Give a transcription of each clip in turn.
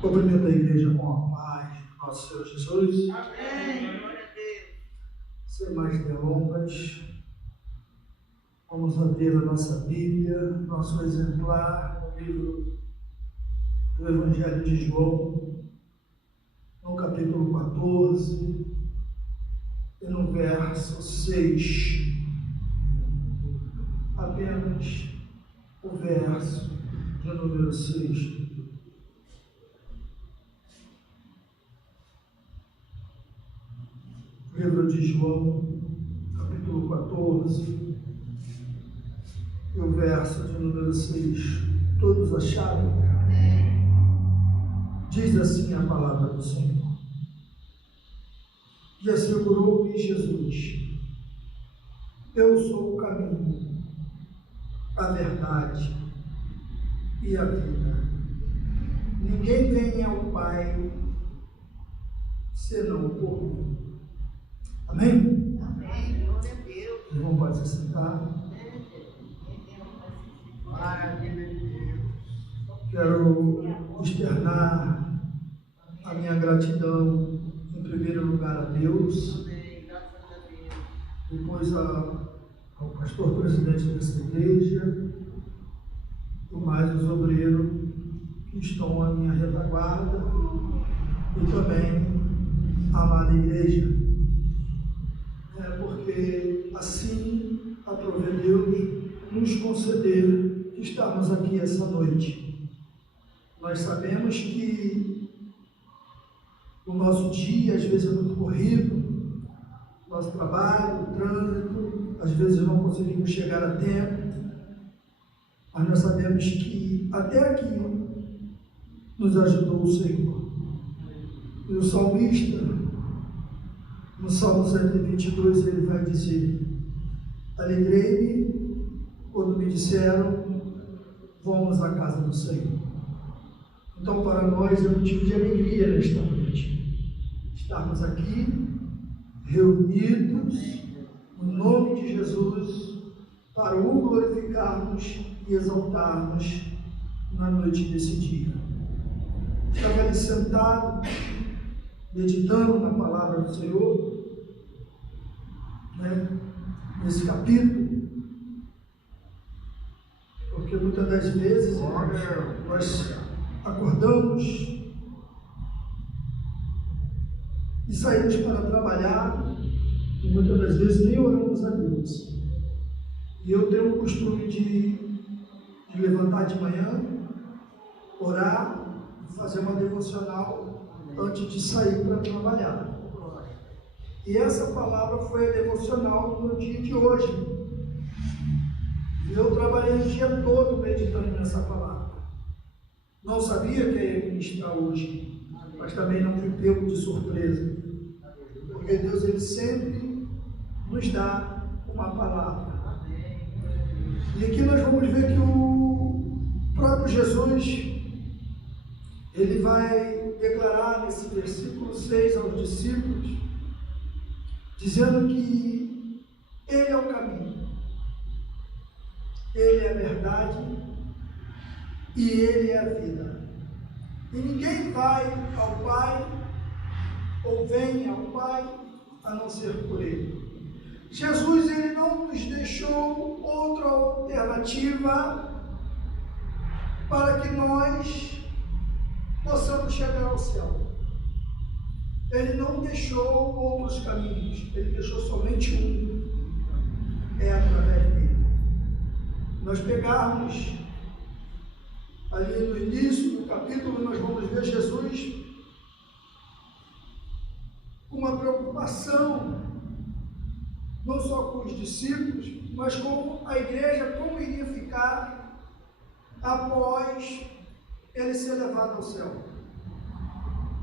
Cumprimento a igreja com a paz do nosso Senhor Jesus. Amém. Glória a Deus. Sem mais delongas, vamos abrir a nossa Bíblia, nosso exemplar, no livro do Evangelho de João, no capítulo 14, e no verso 6. Apenas o verso de número 6. Livro de João, capítulo 14, e o verso de número 6. Todos acharam? Diz assim a palavra do Senhor. E assegurou-lhe Jesus: eu sou o caminho, a verdade e a vida. Ninguém vem ao Pai senão por mim. Amém? Amém. Glória a Deus. Irmão, pode se sentar. Maravilha de Deus. Quero externar a minha gratidão, em primeiro lugar, a Deus, Amém. Graças a Deus. depois ao pastor presidente dessa igreja, e mais os obreiros que estão à minha retaguarda, e também a amada igreja. Porque assim aprove Deus nos conceder estarmos aqui essa noite. Nós sabemos que o nosso dia às vezes é muito corrido, nosso trabalho, o trânsito, às vezes não conseguimos chegar a tempo, mas nós sabemos que até aqui nos ajudou o Senhor. E o salmista, no Salmo 122, ele vai dizer: alegrei-me quando me disseram, vamos à casa do Senhor. Então, para nós é um motivo de alegria nesta noite, estarmos aqui, reunidos, no nome de Jesus, para o glorificarmos e exaltarmos na noite desse dia. Estava ali sentado, meditando na palavra do Senhor, nesse capítulo, porque muitas das vezes nós acordamos e saímos para trabalhar e muitas das vezes nem oramos a Deus. E eu tenho o costume de levantar de manhã, orar, fazer uma devocional antes de sair para trabalhar. E essa palavra foi a devocional no dia de hoje. Eu trabalhei o dia todo meditando nessa palavra. Não sabia que ia ministrar hoje, mas também não fui pego de surpresa. Porque Deus, Ele sempre nos dá uma palavra. E aqui nós vamos ver que o próprio Jesus, Ele vai declarar nesse versículo 6 aos discípulos, dizendo que Ele é o caminho, Ele é a verdade e Ele é a vida. E ninguém vai ao Pai ou vem ao Pai a não ser por Ele. Jesus, Ele não nos deixou outra alternativa para que nós possamos chegar ao céu. Ele não deixou outros caminhos, Ele deixou somente um, é através dele. Nós pegarmos ali no início do capítulo, nós vamos ver Jesus com uma preocupação, não só com os discípulos, mas com a igreja, como iria ficar após Ele ser levado ao céu.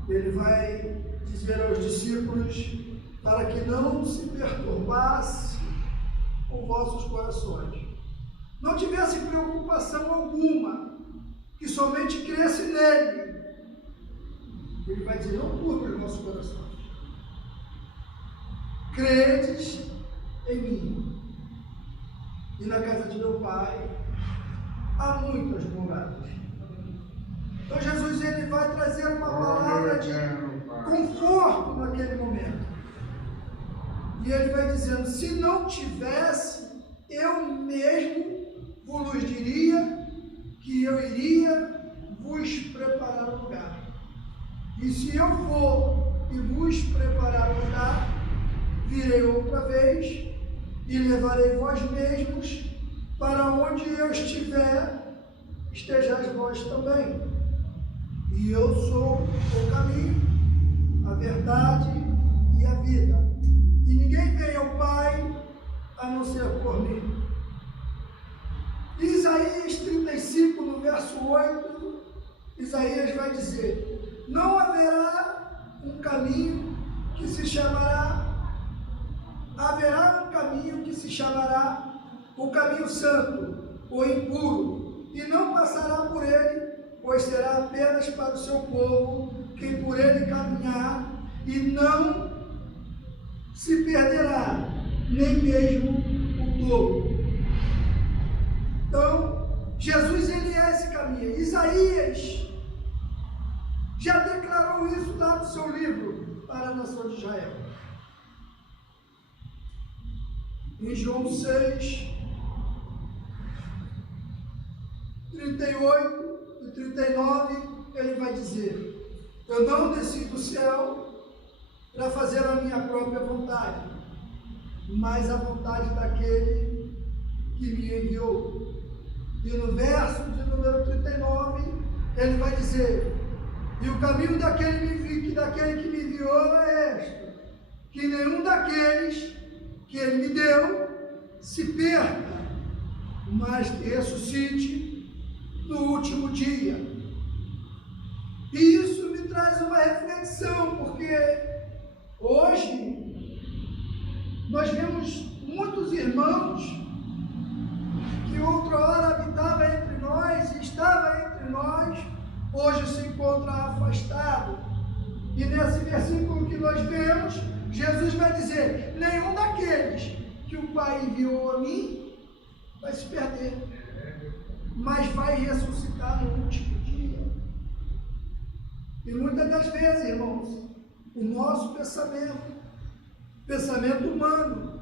Ele vai dizer aos discípulos para que não se perturbasse os vossos corações, não tivesse preocupação alguma, que somente cresce nele. Ele vai dizer: não turbe os vossos corações, credes em mim, e na casa de meu Pai há muitas moradas. Então Jesus, ele vai trazer dizendo, se não tivesse, eu mesmo vos diria que eu iria vos preparar lugar. E se eu for e vos preparar lugar, virei outra vez e levarei vós mesmos para onde eu estiver, estejais vós também. E eu sou o caminho, a verdade e a vida. E ninguém vem ao Pai a não ser por mim. Isaías 35, no verso 8, Isaías vai dizer, não haverá um caminho que se chamará, haverá um caminho que se chamará o caminho santo ou impuro, e não passará por ele, pois será apenas para o seu povo quem por ele caminhar, e não se perderá, nem mesmo o tolo. Então, Jesus, ele é esse caminho. Isaías já declarou isso lá no seu livro para a nação de Israel. Em João 6, 38 e 39, ele vai dizer, eu não desci do céu para fazer a minha própria vontade, mas a vontade daquele que me enviou. E no verso de número 39, ele vai dizer, e o caminho daquele que me enviou é este, que nenhum daqueles que ele me deu se perca, mas que ressuscite no último dia. E isso me traz uma reflexão, porque hoje nós vemos muitos irmãos que outrora habitava entre nós e estava entre nós, hoje se encontra afastado. E nesse versículo que nós vemos, Jesus vai dizer, nenhum daqueles que o Pai enviou a mim vai se perder, mas vai ressuscitar no último dia. E muitas das vezes, irmãos, o nosso pensamento humano,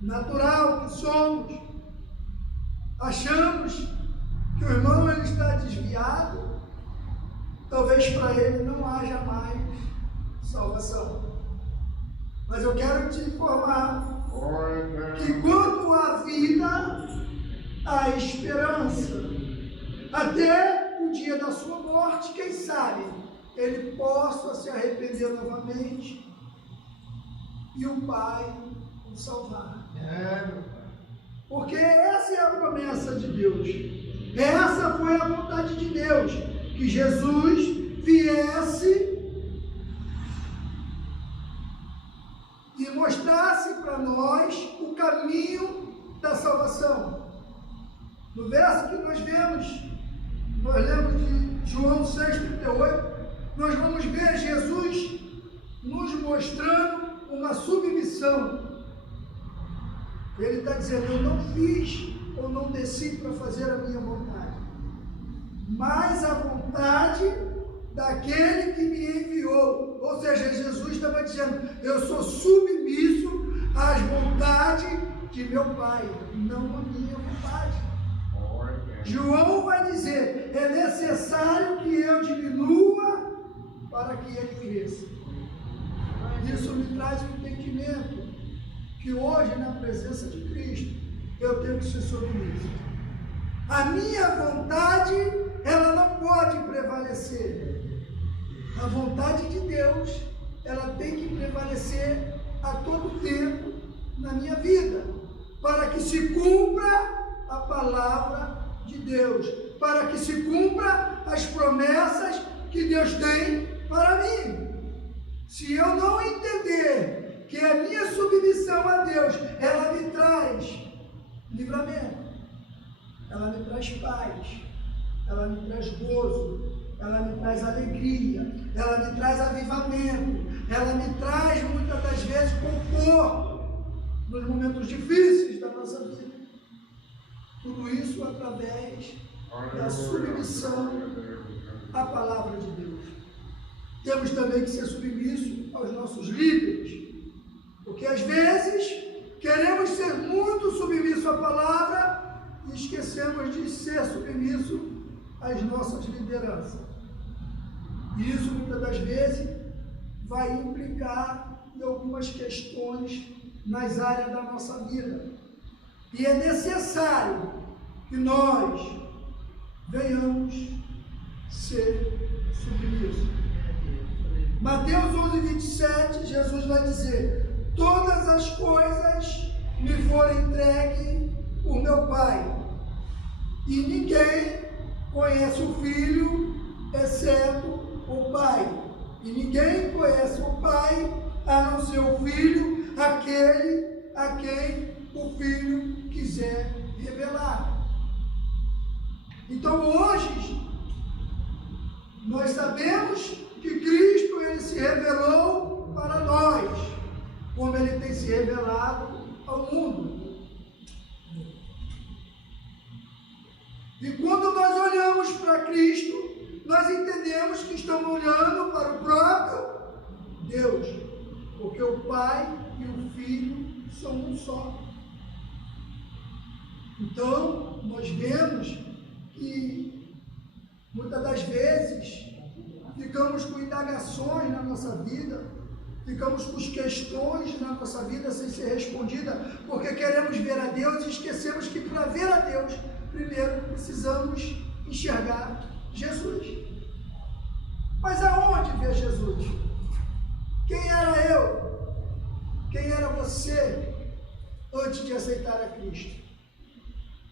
natural que somos, achamos que o irmão ele está desviado, talvez para ele não haja mais salvação. Mas eu quero te informar que quando há vida, há esperança. Até o dia da sua morte, quem sabe, ele possa se arrepender novamente e o Pai o salvar. Porque essa é a promessa de Deus. Essa foi a vontade de Deus, que Jesus viesse e mostrasse para nós o caminho da salvação. No verso que nós lemos de João 6,38, nós vamos ver Jesus nos mostrando uma submissão. Ele está dizendo, eu não fiz ou não desci para fazer a minha vontade, mas a vontade daquele que me enviou. Ou seja, Jesus estava dizendo, eu sou submisso às vontades de meu Pai, não a minha vontade. João vai dizer, é necessário que eu diminua para que ele cresça. Isso me traz um entendimento que hoje, na presença de Cristo, eu tenho que ser submisso. A minha vontade, ela não pode prevalecer. A vontade de Deus, ela tem que prevalecer a todo tempo na minha vida, para que se cumpra a palavra de Deus, para que se cumpra as promessas que Deus tem para mim. Se eu não entender que a minha submissão a Deus, ela me traz livramento, ela me traz paz, ela me traz gozo, ela me traz alegria, ela me traz avivamento, ela me traz muitas das vezes conforto nos momentos difíceis da nossa vida. Tudo isso através da submissão à palavra de Deus. Temos também que ser submissos aos nossos líderes, porque às vezes Queremos ser muito submissos à palavra e esquecemos de ser submissos às nossas lideranças. E isso, muitas das vezes, vai implicar em algumas questões nas áreas da nossa vida. E é necessário que nós venhamos ser submissos. Mateus 11, 27, Jesus vai dizer: todas as coisas me foram entregues por meu Pai, e ninguém conhece o Filho exceto o Pai, e ninguém conhece o Pai a não ser o Filho, aquele a quem o Filho quiser revelar. Então hoje nós sabemos que Cristo, ele se revelou para nós, como ele tem se revelado ao mundo. E quando nós olhamos para Cristo, nós entendemos que estamos olhando para o próprio Deus, porque o Pai e o Filho são um só. Então, nós vemos que muitas das vezes ficamos com indagações na nossa vida, ficamos com questões na nossa vida sem ser respondida, porque queremos ver a Deus e esquecemos que para ver a Deus, primeiro precisamos enxergar Jesus. Mas aonde ver Jesus? Quem era eu? Quem era você antes de aceitar a Cristo?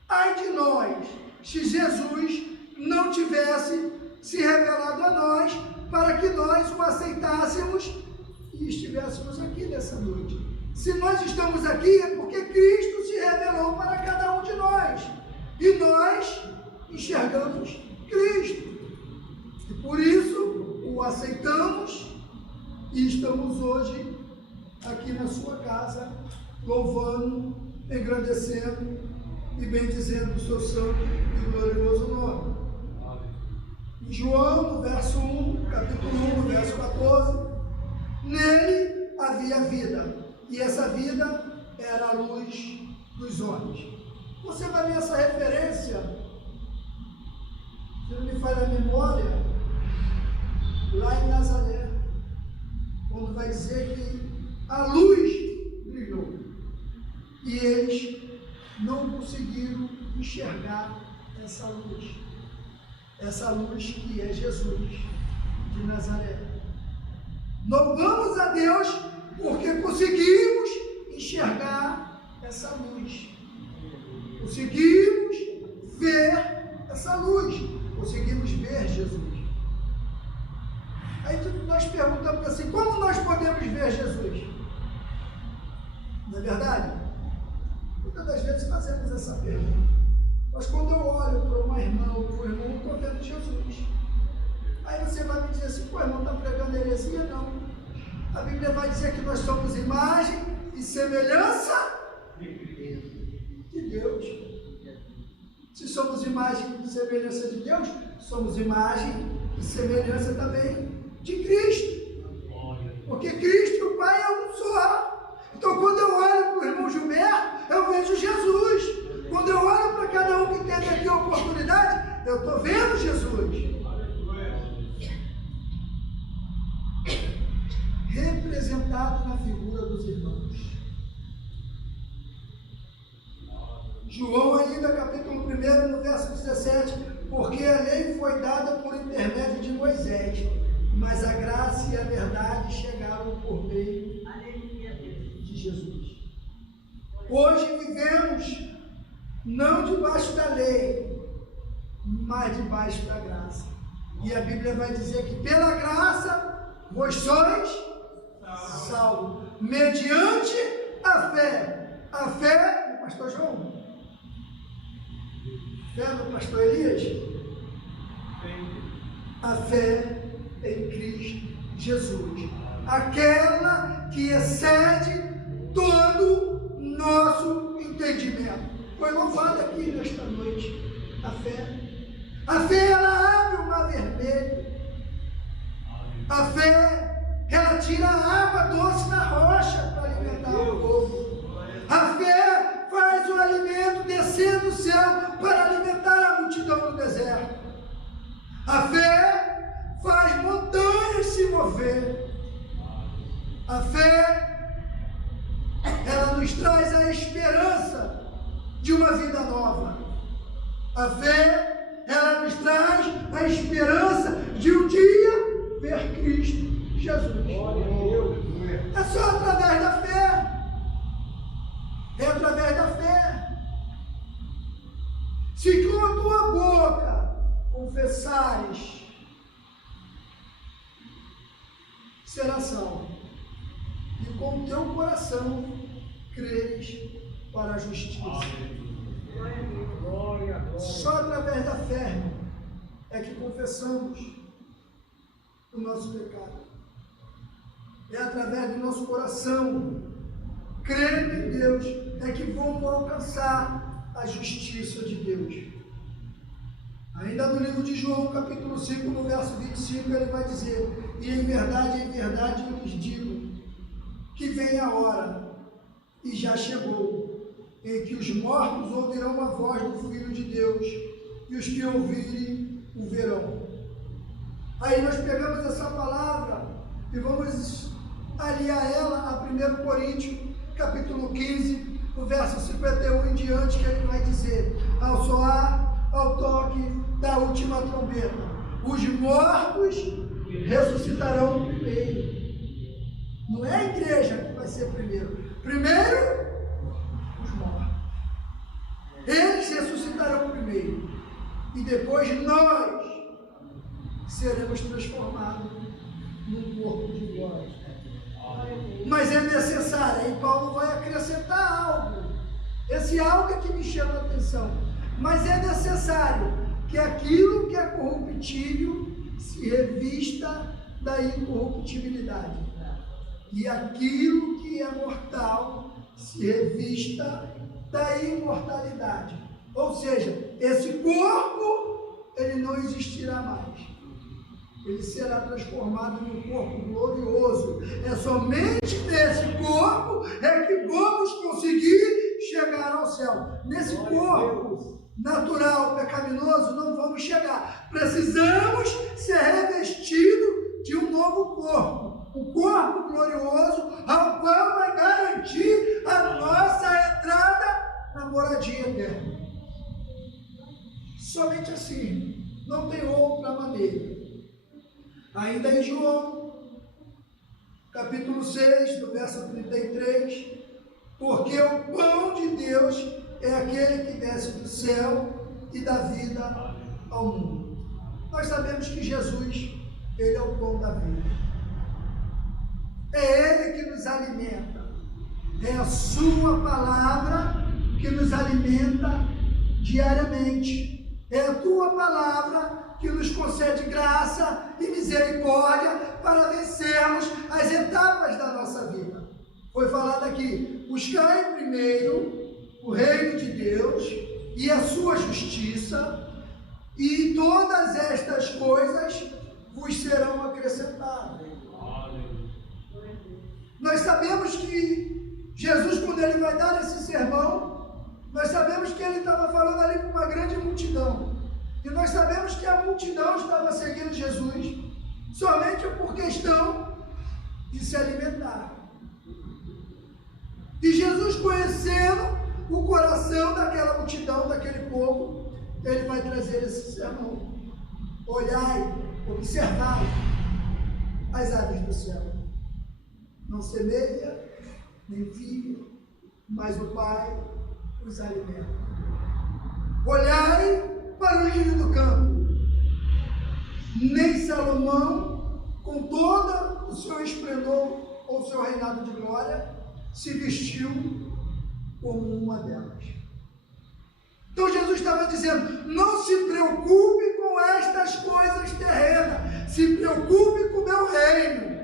Ai de nós, se Jesus não tivesse se revelado a nós para que nós o aceitássemos e estivéssemos aqui nessa noite. Se nós estamos aqui é porque Cristo se revelou para cada um de nós e nós enxergamos Cristo e por isso o aceitamos e estamos hoje aqui na sua casa louvando, engrandecendo e bendizendo o seu santo e glorioso nome. Em João, no verso 1, capítulo 1, no verso 14, nele havia vida, e essa vida era a luz dos homens. Você vai ver essa referência, se não me falha a memória, lá em Nazaré, quando vai dizer que a luz brilhou, e eles não conseguiram enxergar essa luz que é Jesus de Nazaré. Louvamos a Deus porque conseguimos enxergar essa luz, conseguimos ver essa luz, conseguimos ver Jesus. Aí nós perguntamos assim: como nós podemos ver Jesus? Não é verdade? Muitas das vezes fazemos essa pergunta. Mas quando eu olho para uma irmã ou para um irmão, eu estou vendo Jesus. Aí você vai me dizer assim: pô, irmão, está pregando heresia? Não. A Bíblia vai dizer que nós somos imagem e semelhança de Deus. Se somos imagem e semelhança de Deus, somos imagem e semelhança também de Cristo. Porque Cristo e o Pai é um só. Então quando eu olho para o irmão Gilberto, eu vejo Jesus. Quando eu olho para cada um que teve aqui a oportunidade, eu estou vendo Jesus. Representado na figura dos irmãos. João ainda, capítulo 1, no verso 17, porque a lei foi dada por intermédio de Moisés, mas a graça e a verdade chegaram por meio de Jesus. Hoje vivemos não debaixo da lei, mas debaixo da graça. E a Bíblia vai dizer que pela graça vós sois salvos, mediante a fé. A fé do pastor João, fé do pastor Elias, a fé em Cristo Jesus, aquela que excede todo nosso entendimento. Foi louvado aqui nesta noite a fé. A fé, ela abre o mar vermelho. A fé, ela tira a água doce da rocha para alimentar o povo. A fé faz o alimento descer do céu para alimentar a multidão no deserto. A fé faz montanhas se mover. A fé, ela nos traz a esperança de uma vida nova. A fé, ela nos traz a esperança de um dia ver Cristo Jesus. É só através da fé. É através da fé. Se com a tua boca confessares, será salvo. E com o teu coração creres para a justiça. Só através da fé é que confessamos o nosso pecado. É através do nosso coração, crendo em Deus, é que vamos alcançar a justiça de Deus. Ainda no livro de João, capítulo 5, no verso 25, ele vai dizer: e em verdade eu lhes digo, que vem a hora, e já chegou, em que os mortos ouvirão a voz do Filho de Deus, e os que ouvirem o verão. Aí nós pegamos essa palavra e vamos aliar ela a 1 Coríntios, capítulo 15, o verso 51 em diante, que ele vai dizer: ao soar, ao toque da última trombeta, os mortos ressuscitarão primeiro. Não é a igreja que vai ser primeiro. Primeiro, os mortos. Eles ressuscitarão primeiro. E depois nós seremos transformados num corpo de glória. Mas é necessário, aí Paulo vai acrescentar algo. Esse algo é que me chama a atenção. Mas é necessário que aquilo que é corruptível se revista da incorruptibilidade. E aquilo que é mortal se revista da imortalidade. Ou seja, esse corpo, ele não existirá mais. Ele será transformado num corpo glorioso. É somente nesse corpo é que vamos conseguir chegar ao céu. Nesse corpo natural, pecaminoso, não vamos chegar. Precisamos ser revestidos de um novo corpo. Um corpo glorioso, ao qual vai garantir a nossa entrada na moradia eterna. Somente assim, não tem outra maneira. Ainda em João, capítulo 6, do verso 33, porque o pão de Deus é aquele que desce do céu e dá vida ao mundo. Nós sabemos que Jesus, ele é o pão da vida. É Ele que nos alimenta. É a sua palavra que nos alimenta diariamente. É a tua palavra que nos concede graça e misericórdia para vencermos as etapas da nossa vida. Foi falado aqui: buscai primeiro o reino de Deus e a sua justiça, e todas estas coisas vos serão acrescentadas. Nós sabemos que Jesus, quando ele vai dar esse sermão, nós sabemos que ele estava falando ali com uma grande multidão. E nós sabemos que a multidão estava seguindo Jesus somente por questão de se alimentar. E Jesus, conhecendo o coração daquela multidão, daquele povo, ele vai trazer esse sermão. Olhai, observai as aves do céu. Não semeia, nem figa, mas o Pai os alimenta. Olhai para o lírio do campo. Nem Salomão, com todo o seu esplendor ou seu reinado de glória, se vestiu como uma delas. Então Jesus estava dizendo: não se preocupe com estas coisas terrenas, se preocupe com o meu reino.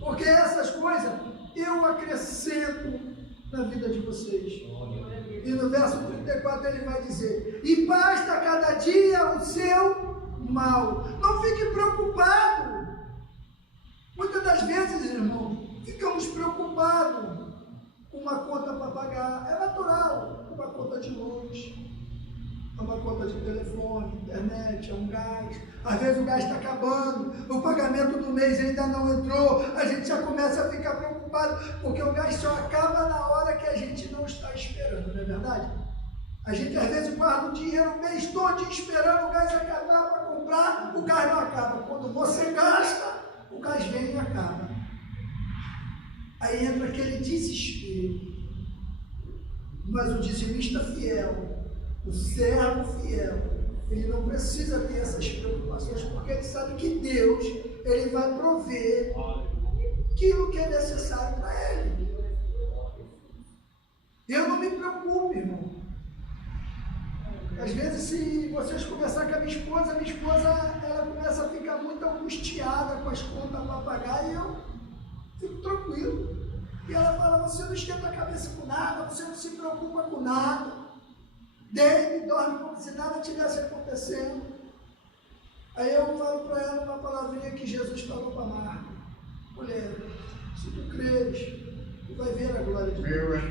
Porque essas coisas eu acrescento na vida de vocês. E no verso 34 ele vai dizer: e basta cada dia o seu mal. Não fique preocupado. Muitas das vezes, irmão, ficamos preocupados conta de telefone, internet, é um gás. Às vezes o gás está acabando, o pagamento do mês ainda não entrou, a gente já começa a ficar preocupado, porque o gás só acaba na hora que a gente não está esperando, não é verdade? A gente às vezes guarda o dinheiro o mês todo esperando o gás acabar para comprar, o gás não acaba. Quando você gasta, o gás vem e acaba. Aí entra aquele desespero. Mas o dizimista fiel, o servo fiel, ele não precisa ter essas preocupações, porque ele sabe que Deus, ele vai prover aquilo que é necessário para ele. Eu não me preocupo, irmão. Às vezes, se vocês conversarem com a minha esposa, ela começa a ficar muito angustiada com as contas para pagar, e eu fico tranquilo. E ela fala, você não esquenta a cabeça com nada, você não se preocupa com nada, deita e dorme como se nada tivesse acontecendo. Aí eu falo para ela uma palavrinha que Jesus falou para Marta: mulher, se tu creres, tu vai ver a glória de Deus.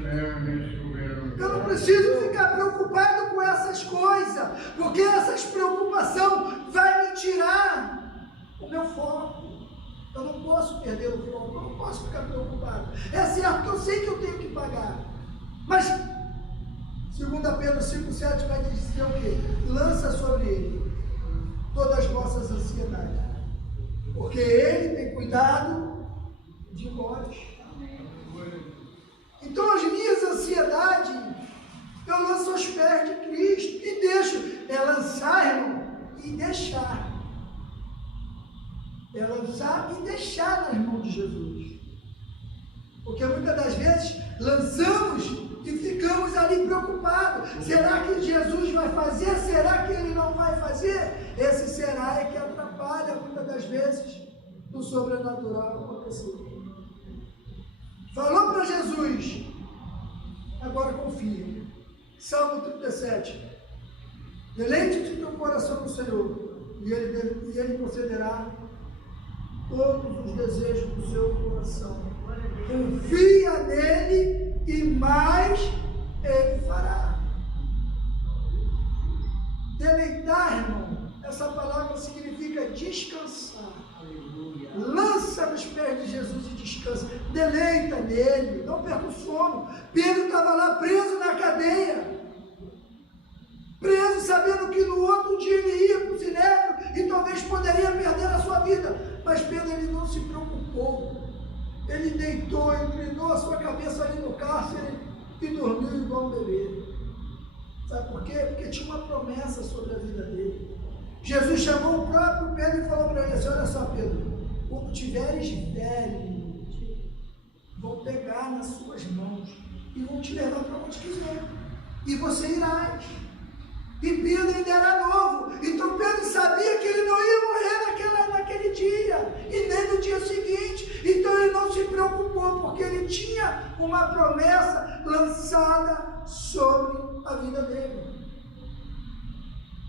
Eu não preciso ficar preocupado com essas coisas, porque essas preocupações vai me tirar o meu foco. Eu não posso perder o foco, eu não posso ficar preocupado. É certo que eu sei que eu tenho que pagar, mas 2 Pedro 5,7 vai dizer o quê? Lança sobre ele todas as vossas ansiedades, porque ele tem cuidado de nós. Então as minhas ansiedades eu lanço aos pés de Cristo e deixo. É lançar, irmão, e deixar. É lançar e deixar nas mãos de Jesus. Porque muitas das vezes lançamos e ficamos ali preocupados. Será que Jesus vai fazer? Será que ele não vai fazer? Esse será é que atrapalha muitas das vezes do sobrenatural acontecer. Falou para Jesus, agora confia. Salmo 37. Deleite-te teu coração no Senhor, e ele concederá todos os desejos do seu coração. Confia nele e mais ele fará. Deleitar, irmão, essa palavra significa descansar. Lança nos pés de Jesus e descansa. Deleita nele, não perca o sono. Pedro estava lá preso na cadeia, preso sabendo que no outro dia ele ia para o sinédrio e talvez poderia perder a sua vida. Mas Pedro, ele não se preocupou. Ele deitou, inclinou a sua cabeça ali no cárcere e dormiu igual um bebê. Sabe por quê? Porque tinha uma promessa sobre a vida dele. Jesus chamou o próprio Pedro e falou para ele assim: olha só, Pedro, quando tiveres velho, vão pegar nas suas mãos e vão te levar para onde quiser, e você irás. E Pedro ainda era novo, então Pedro sabia que ele não ia morrer naquele dia, e nem no dia seguinte. Então ele não se preocupou, porque ele tinha uma promessa lançada sobre a vida dele.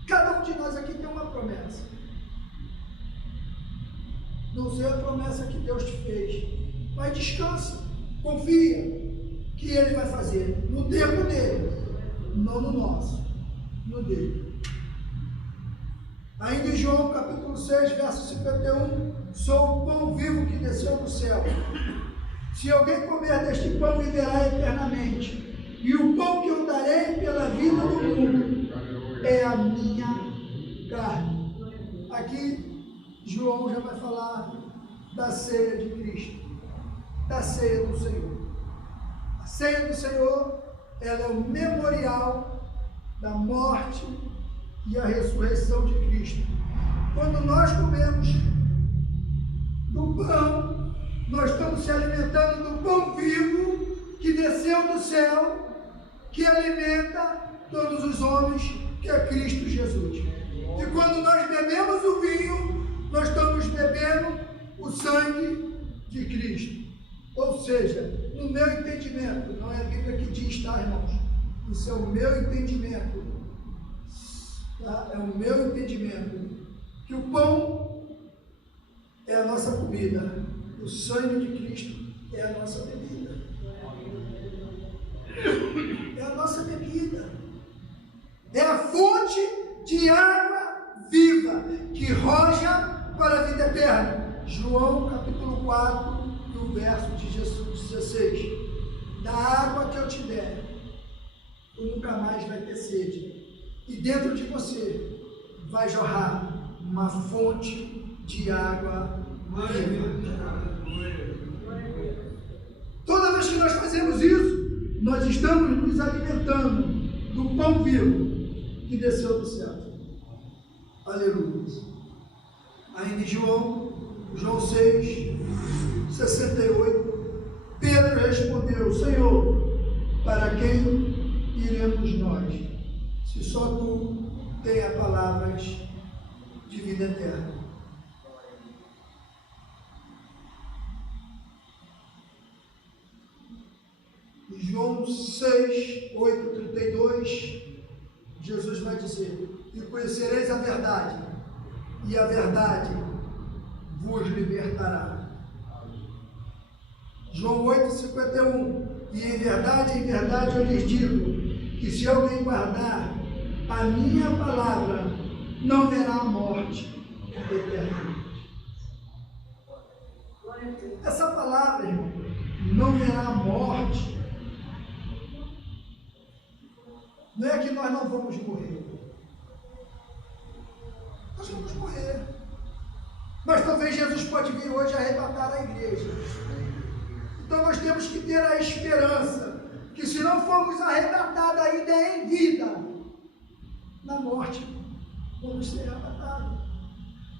Cada um de nós aqui tem uma promessa. Não sei a promessa que Deus te fez, mas descansa, confia que Ele vai fazer no tempo dele, não no nosso, no dele. Ainda em João capítulo 6, verso 51, sou o pão vivo que desceu do céu. Se alguém comer deste pão, viverá eternamente. E o pão que eu darei pela vida do mundo é a minha carne. Aqui João já vai falar da ceia de Cristo, da ceia do Senhor. A ceia do Senhor, ela é o memorial da morte e a ressurreição de Cristo. Quando nós comemos do pão, nós estamos se alimentando do pão vivo que desceu do céu, que alimenta todos os homens, que é Cristo Jesus. E quando nós bebemos o vinho, nós estamos bebendo o sangue de Cristo. Ou seja, no meu entendimento, não é a Bíblia que diz, tá, irmãos? Isso é o meu entendimento. Tá? É o meu entendimento. Que o pão é a nossa comida, o sangue de Cristo é a nossa bebida. É a nossa bebida. É a fonte de água viva, que roja para a vida eterna. João capítulo 4, e o verso de Jesus 16. Da água que eu te der, tu nunca mais vai ter sede. E dentro de você vai jorrar uma fonte de água viva. Toda vez que nós fazemos isso, nós estamos nos alimentando do pão vivo que desceu do céu. Aleluia. Ainda em João 6, 68, Pedro respondeu: Senhor, para quem iremos nós, se só tu tens palavras de vida eterna? João 6, 8, 32, Jesus vai dizer: e conhecereis a verdade, e a verdade vos libertará. João 8, 51, e em verdade eu lhes digo, que se alguém guardar a minha palavra, não verá a morte eternamente. Essa palavra, irmão, não verá a morte, não é que nós não vamos morrer. Nós vamos morrer. Mas talvez Jesus pode vir hoje arrebatar a igreja. Então nós temos que ter a esperança que se não formos arrebatados ainda em vida, na morte, vamos ser arrebatados.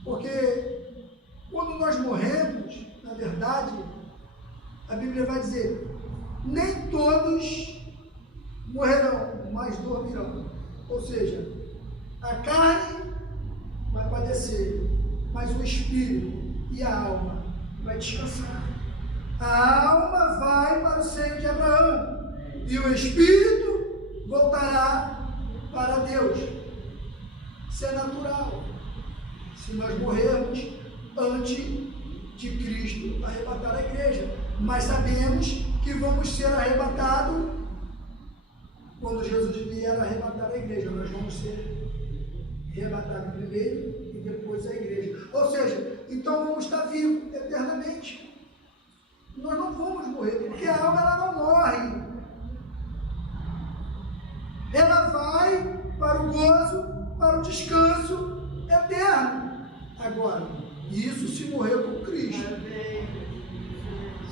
Porque quando nós morremos, na verdade, a Bíblia vai dizer, nem todos morrerão, mas dormirão. Ou seja, a carne vai padecer, mas o espírito e a alma vai descansar. A alma vai para o seio de Abraão e o espírito voltará para Deus. Isso é natural. Se nós morrermos antes de Cristo arrebatar a igreja, mas sabemos que vamos ser arrebatados quando Jesus vier arrebatar a igreja. Nós vamos ser arrebatados primeiro e depois a igreja. Ou seja, então vamos estar vivos eternamente. Nós não vamos morrer, porque a alma ela não morre. Ela vai para o gozo, para o descanso eterno. Agora, isso se morrer com Cristo.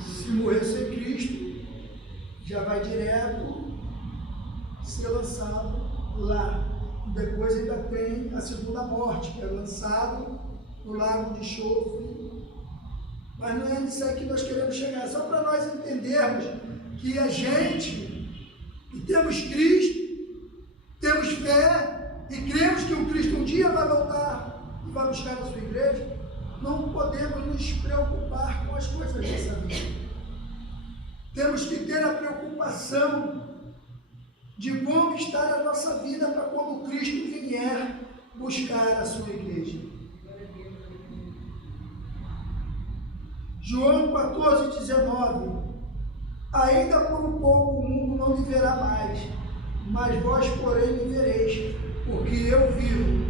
Se morrer sem Cristo, já vai direto ser lançado lá. Depois ainda tem a segunda morte, que é lançado no lago de enxofre. Mas não é nisso aí que nós queremos chegar, só para nós entendermos que a gente, que temos Cristo, temos fé e cremos que o Cristo um dia vai voltar e vai buscar a sua igreja, não podemos nos preocupar com as coisas dessa vida. Temos que ter a preocupação de como estar a nossa vida para quando Cristo vier buscar a sua igreja. João 14, 19. Ainda por um pouco o mundo não me verá mais, mas vós, porém, me vereis, porque eu vivo,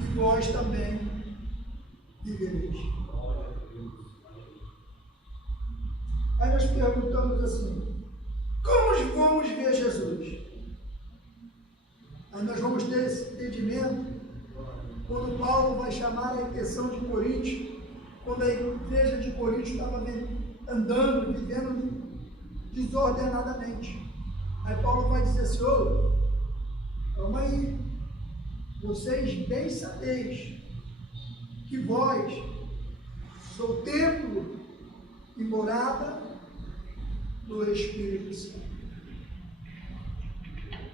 e vós também vivereis. Aí nós perguntamos assim, como vamos ver Jesus? Aí nós vamos ter esse entendimento quando Paulo vai chamar a atenção de Coríntios, quando a igreja de Corinto estava andando, vivendo desordenadamente. Aí Paulo vai dizer assim, calma aí, vocês bem sabeis que vós sou templo e morada do Espírito Santo.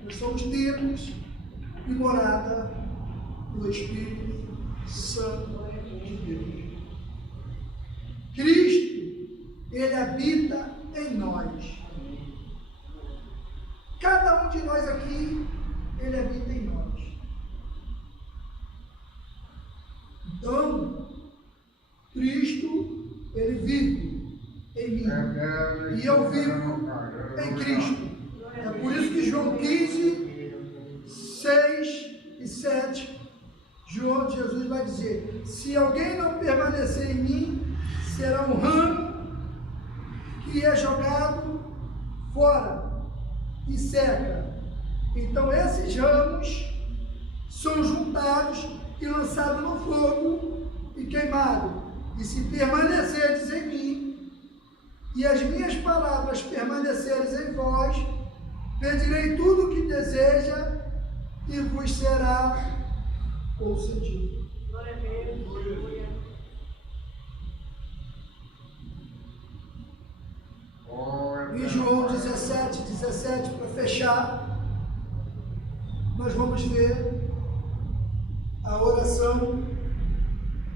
Nós somos templos e morada do Espírito Santo de Deus. Cristo, Ele habita em nós. Cada um de nós aqui, Ele habita em nós. Então, Cristo, Ele vive em mim. E eu vivo em Cristo. É por isso que João 15, 6 e 7, Jesus vai dizer: se alguém não permanecer em mim, será um ramo que é jogado fora e seca. Então esses ramos são juntados e lançados no fogo e queimados. E se permanecerdes em mim, e as minhas palavras permanecerem em vós, pedirei tudo o que deseja e vos será concedido. Glória a Deus. Aleluia. Em João 17, para fechar, nós vamos ver a oração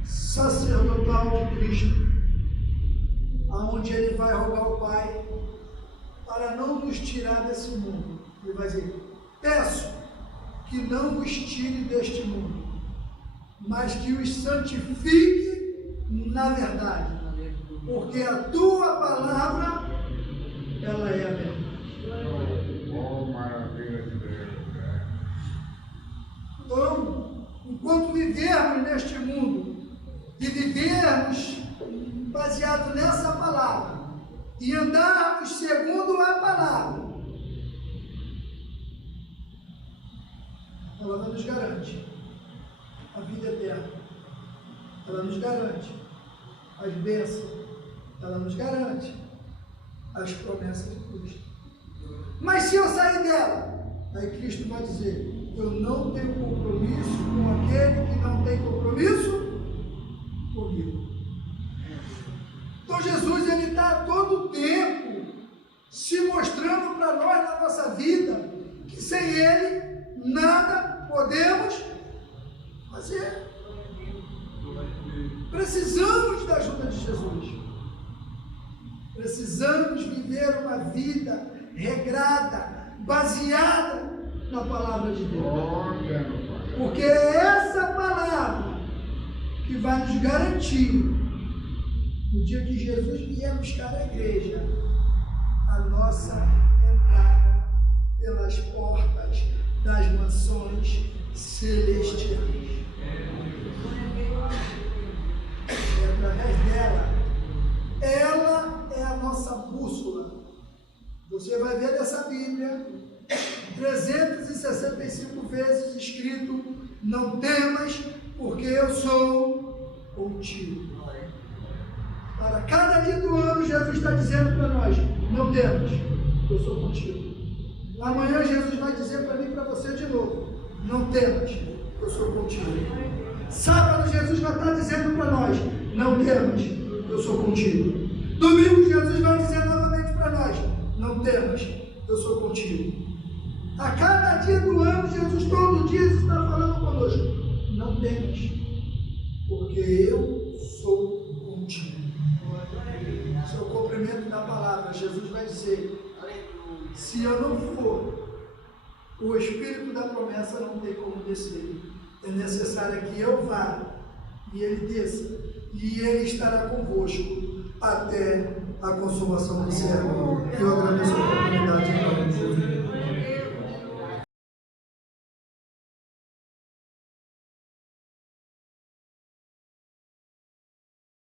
sacerdotal de Cristo, aonde ele vai rogar ao Pai para não nos tirar desse mundo. Ele vai dizer: peço que não os tire deste mundo, mas que os santifique na verdade, porque a tua palavra, ela é a verdade. Oh, maravilha de Deus. Então, enquanto vivermos neste mundo e vivermos baseado nessa palavra e andarmos segundo a palavra nos garante a vida eterna, ela nos garante as bênçãos, ela nos garante as promessas de Cristo. Mas se eu sair dela, aí Cristo vai dizer: eu não tenho compromisso com aquele que não tem compromisso comigo. Então Jesus, ele está todo o tempo se mostrando para nós na nossa vida que sem ele nada podemos fazer. Precisamos da ajuda de Jesus. Precisamos viver uma vida regrada, baseada na palavra de Deus. Porque é essa palavra que vai nos garantir, no dia que Jesus vier buscar a igreja, a nossa entrada pelas portas das mansões celestiais. É através dela. Ela é a nossa bússola. Você vai ver nessa Bíblia 365 vezes escrito: não temas, porque eu sou contigo. Para cada dia do ano, Jesus está dizendo para nós: não temas, eu sou contigo. Amanhã Jesus vai dizer para mim e para você de novo: não temas, eu sou contigo. Sábado Jesus vai estar dizendo para nós: não temas, eu sou contigo. Domingo Jesus vai dizer novamente para nós: não temas, eu sou contigo. A cada dia do ano, Jesus todo dia está falando conosco: não temas, porque eu sou contigo. Esse é o cumprimento da palavra. Jesus vai dizer: se eu não for, o Espírito da promessa não tem como descer. É necessário que eu vá e ele desça, e ele estará convosco até a consumação do século. Eu agradeço a oportunidade.